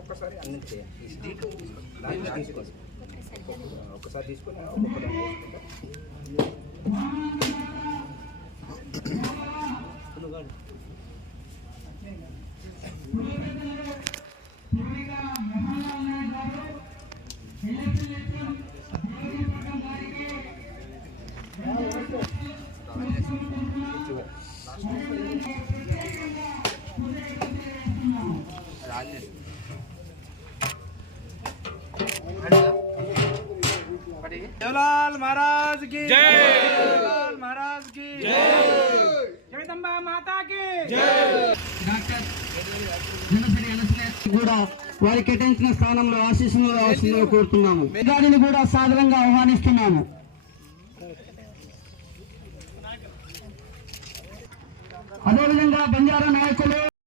ఒక్కొక్కసారి అన్ని చేయండి. దాంట్లో తీసుకోండి, ఒక్కసారి తీసుకొని ఒక్కొక్క దాన్ని देवलाल महाराज की जय, देवलाल महाराज की जय, जगदंबा माता की जय। కూడా వారి కేటాయించిన స్థానంలో ఆశీస్సులు రావాల్సిందిగా కోరుతున్నాము. దానిని కూడా సాదరంగా ఆహ్వానిస్తున్నాము. అదేవిధంగా బంజారా నాయకులు